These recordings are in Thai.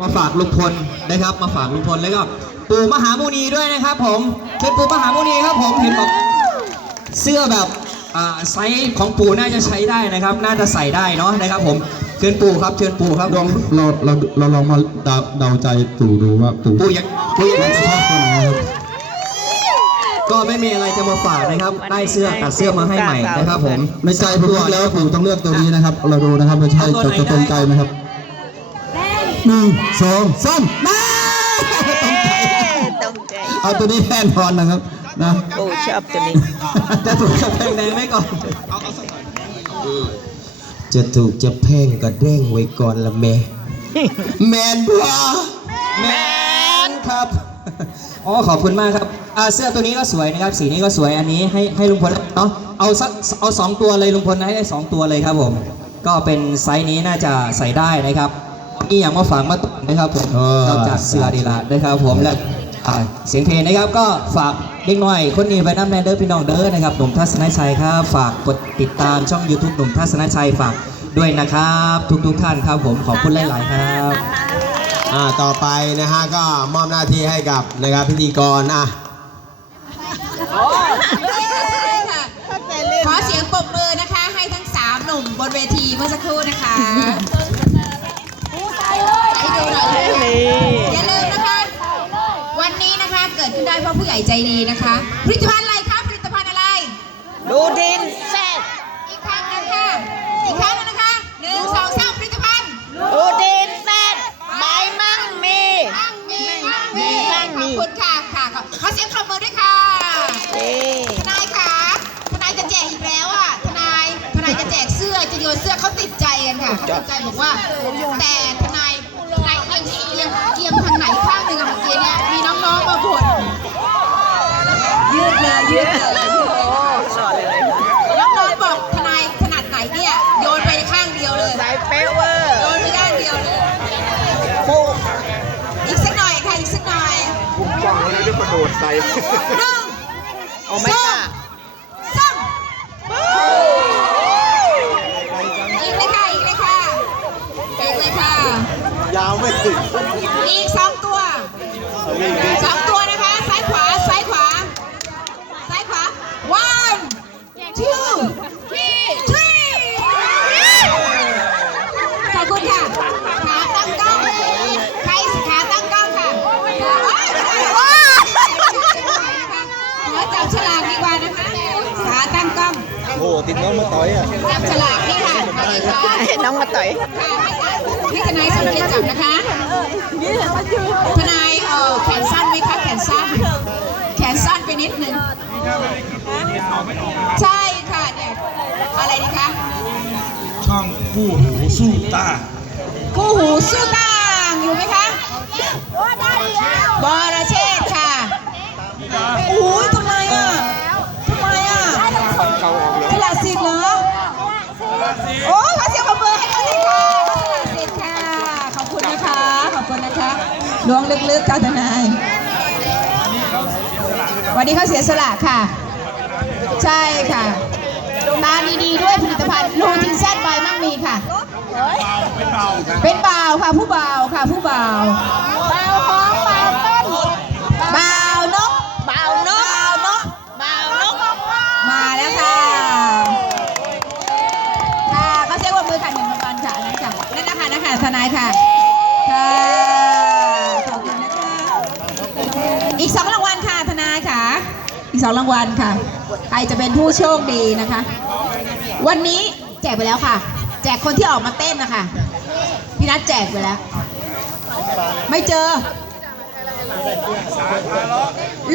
มาฝากลุงพลนะครับ มาฝากลุงพลแล้วก็ปู่มหามุนีด้วยนะครับ ผมเชิญปู่มหามุนีครับผมเห็นบอกเสื้อแบบอ่าไซส์ของปู่น่าจะใช้ได้นะครับ น่าจะใส่ได้เนาะนะครับ ผมเชิญปู่ครับเชิญปู่ครับลองเราเราเราลองมาเดาเดาใจตู่ดูว่าตู่ปู่ยังปู่ยังจะชอบคนไหนครับก็ไม่มีอะไรจะมาฝากนะครับ ได้เสื้อตัดเสื้อมาให้ใหม่นะครับ ผมในใจผมคิดแล้วว่าตู่ต้องเลือกตัวนี้นะครับ เราดูนะครับไม่ใช่จะจะตรงใจไหมครับ หนึ่งสองสามมาตรงใจตรงใจเอาตัวนี้แน่นอนนะครับนะปู่ชอบตัวนี้จะถูกกับเพลงแดงไว้ก่อนจะถูกจะแพ่งก็เร่งไว้ก่อนละแม่แมนบัวแมนครับอ๋อขอบคุณมากครับอ่าเสื้อตัวนี้ก็สวยนะครับ สีนี้ก็สวยอันนี้ให้ให้ลุงพลเนาะเอาสักเอาสองตัวเลยลุงพลให้ได้สองตัวเลยครับผม ก็เป็นไซส์นี้น่าจะใส่ได้นะครับ นี่อย่างมาฝากมาตุนนะครับผมนอกจากเสื้อดีละนะครับผมและอ่าเสียงเพลงนะครับก็ฝากเด็กหน่อยคนนี้ไปน้ำแนเดอร์พี่น้องเด้อนะครับหนุ่มทัศนชัยครับฝากกดติดตามช่อง YouTube หนุ่มทัศนชัยฝากด้วยนะครับ ทุกทุกๆท่านครับผมขอบคุณหลาย ๆ ครับ อ่าต่อไปนะฮะก็มอบหน้าที่ให้กับนะครับพิธีกรอะขอเสียงปรบมือนะคะ ให้ทั้งสามหนุ่มบนเวทีเมื่อสักครู่นะคะให้ดูหน่อยเลยอย่าลืมนะคะ วันนี้นะคะ เกิดขึ้นได้เพราะผู้ใหญ่ใจดีนะคะผลิตภัณฑ์อะไรคะผลิตภัณฑ์อะไรดูดินแซ่บอีกครั้งหนึงค่ะอีกครั้งหนึงนะคะหนึ่งสองสามผลิตภัณฑ์ดูดินแซ่บใบมั่งมี มั่งมีมั่งมีมั่งขมี อบคุณค่ะค่ะขอขอเสียงปรบมือด้วยค่ะนี่ทนายคะทนายจะแจกอีกแล้วอะทนายทนายจะแจกเสื้อจะโยนเสื้อเขาติดใจกันค่ะเขาติดใจบอกว่าแต่ทนายท เลยยืดเลยยืดเลยสอนเลยน้องๆบอกทนายถนัดไหนเนี่ยโยนไปข้างเดียวเลยสายเป๊ะเวอร์โยนไปด้านเดียวเลยปู่อีกสักหน่อยค่ะอีกสักหน่อยฟังแล้วได้กระโดดใส่หนึ่งโอ้ไม่กล้าสองอีกเลยค่ะ อีกเลยค่ะ อีกเลยค่ะ ยาวไม่ถึง อีกสองตัวสองตัวนะคะ ซ้ายขวา ซ้ายขวา ซ้ายขวา one two three ขอบคุณค่ะ ขาตั้งกล้อง ใครขาตั้งกล้องค่ะขอจับฉลากดีกว่านะคะ ขาตั้งกล้อง โอ้โหติดน้องมาต่อยอะ จับฉลากนี่ค่ะมาเลยค่ะน้องมาต่อยให้ทนายสมเกียรติจับนะคะทนายเออแขนสั้นไหมคะแขนสั้น แขนสั้นไปนิดนึงใช่ ค่ะเนี่ยอะไรดีคะช่องคู่หูสู้ตาคู่หูสู้ต่างอยู่ไหมคะบอระเชษฐ์ค่ะโอ้ยทำไมอะทำไมอะขลาดสิทธิ์เหรอโอ้ยขอเสียงปรบมือให้เขาเลยค่ะขอสละสิทธิ์ค่ะ ขอบคุณนะคะ ขอบคุณนะคะล้วงลึกๆค่ะทนายวันนี้เขาเสียสละค่ะ ใช่ค่ะ ตาดีๆด้วยผลิตภัณฑ์ลูทินแซดใบมั่งมีค่ะ เป็นบ่าวค่ะผู้บ่าวค่ะผู้บ่าวบ่าวหอมบ่าวต้นบ่าวนกบ่าวนกบ่าวนกบ่าวนกมาแล้วค่ะค่ะเขาเซ็กว่ามือค่ะหนึ่งรางวัลค่ะนั่นค่ะนั่นนะคะนะคะทนายค่ะค่ะขอบคุณนะคะอีกสองรางวัลค่ะทนายค่ะ อีกสองรางวัลค่ะ ใครจะเป็นผู้โชคดีนะคะ วันนี้แจกไปแล้วค่ะ แจกคนที่ออกมาเต้นนะคะพี่นัทแจกไปแล้ว ไม่เจอ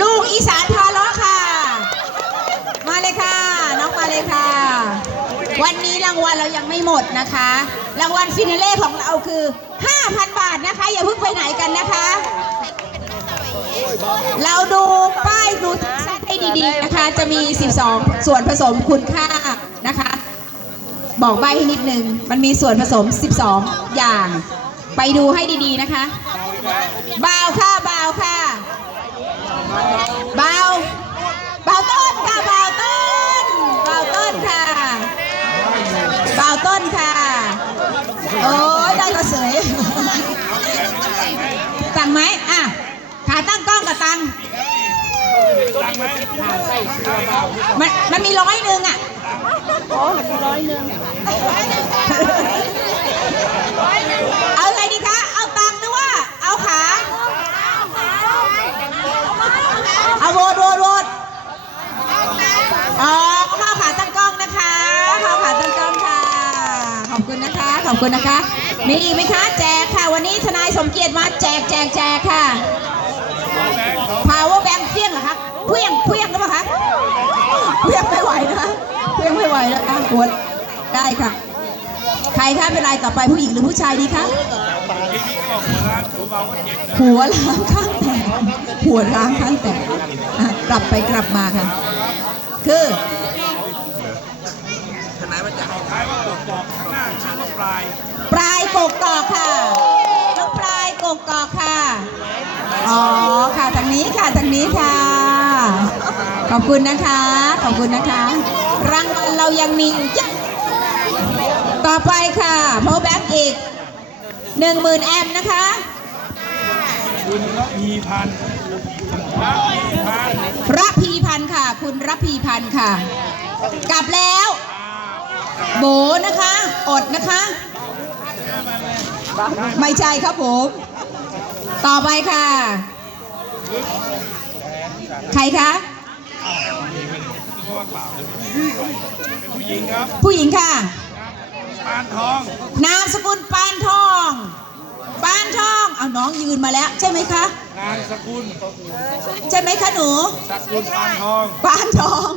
ลูกอีสานพาลาะค่ะ มาเลยค่ะ น้องมาเลยค่ะ วันนี้รางวัลเรายังไม่หมดนะคะ รางวัลฟินาเล่ของเราคือ 5,000 บาทนะคะ อย่าเพิ่งไปไหนกันนะคะ เราดูป้ายดูทุกเซตให้ดีๆนะคะ จะมี 12 ส่วนผสมคุณค่า บอกใบให้นิดนึง มันมีส่วนผสม 12 อย่าง ไปดูให้ดีๆนะคะบาวค่ะบาวค่ะบาวบาวต้นค่ะบาวต้นบาวต้นค่ะบาวต้นค่ะ โอ้ยได้ก็เสยตังค์มันมันมีร้อยหนึ่งอะ เอาอะไรดีคะ เอาตังค์หรือว่า เอาขา เอาโหวตโหวตโหวตอ๋อข้าวขาตั้งกล้องนะคะข้าวขาตั้งกล้องค่ะ ขอบคุณนะคะ ขอบคุณนะคะ มีอีกไหมคะ แจกค่ะ วันนี้ทนายสมเกียรติมาแจกแจกแจกค่ะ power bank เพี้ยงเหรอคะเพี้ยงเพี้ยงหรือเปล่าคะเพี้ยงไม่ไหวนะคะเพี้ยงไม่ไหวแล้วนะปวด ได้ค่ะ ใครคะเป็นไรต่อไปผู้หญิงหรือผู้ชายดีคะหัวล้างข้างแตกหัวล้างข้างแตกอะกลับไปกลับมาค่ะ คือปลายกกตอกค่ะน้องปลายกกตอกค่ะอ๋อค่ะทางนี้ค่ะทางนี้ค่ะ ขอบคุณนะคะ ขอบคุณนะคะ รางวัลเรายังมีอีกเยอะ ต่อไปค่ะโพแบ็กอีกหนึ่งหมื่นแอมป์นะคะคุณระพีพันธ์ระพีพันธ์ระพีพันธ์ค่ะ คุณระพีพันธ์ค่ะ กลับแล้ว โบนะคะ อดนะคะ ไม่ใช่ครับผม ต่อไปค่ะ ใครคะผู้หญิงครับ ผู้หญิงค่ะ ปานทอง นามสกุลปานทอง ปานทอง เอาน้องยืนมาแล้ว ใช่ไหมคะ นางสกุลใช่ไหมคะหนู สกุลปานทองปานทอง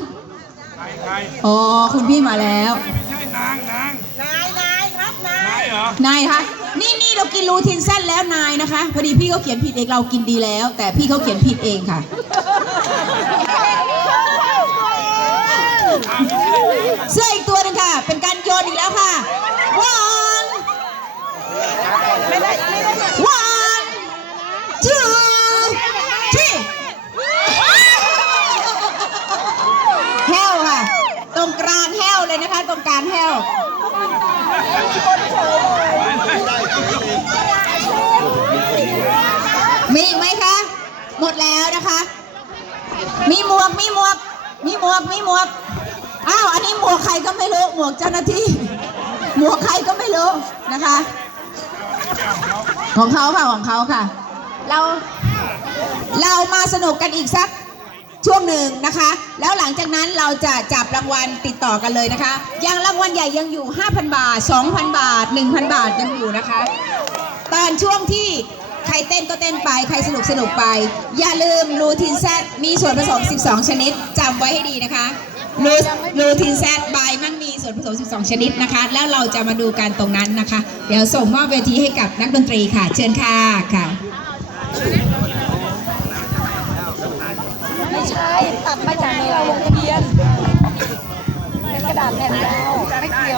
ใครใครอ๋อ คุณพี่มาแล้ว ไม่ใช่นางนางนายนายครับนายเหรอนายคะ นี่นี่เรากินรูทินเส้นแล้วนายนะคะ พอดีพี่เขาเขียนผิดเองเรากินดีแล้ว แต่พี่เขาเขียนผิดเองค่ะเเสื้ออีกตัวหนึ่งค่ะ เป็นการโยนอีกแล้วค่ะวันวันจูที่แห้วค่ะ ตรงกลางแห้วเลยนะคะ ตรงกลางแห้วมีอีกไหมคะ หมดแล้วนะคะ มีหมวก มีหมวก มีหมวก มีหมวก อ้าวอันนี้หมวกใครก็ไม่รู้หมวกเจ้าหน้าที่ หมวกใครก็ไม่รู้นะคะ ของเขาค่ะของเขาค่ะ เราเรามาสนุกกันอีกสักช่วงหนึ่งนะคะ แล้วหลังจากนั้นเราจะจับรางวัลติดต่อกันเลยนะคะยังรางวัลใหญ่ยังอยู่ 5,000 บาท 2,000 บาท 1,000 บาทยังอยู่นะคะ ตอนช่วงที่ใครเต้นก็เต้นไป ใครสนุกสนุกไป อย่าลืมลูทินแซดมีส่วนผสม 12 ชนิดจำไว้ให้ดีนะคะ ลูลูทินแซดบายมันมีส่วนผสม 12 ชนิดนะคะ แล้วเราจะมาดูกันตรงนั้นนะคะ เดี๋ยวส่งมอบเวทีให้กับนักดนตรีค่ะ เชิญค่ะค่ะไม่ใช่ตัดมาจากในเราลงทะเบียนเป็นกระดาษแผ่นยาวไม่เกี่ยว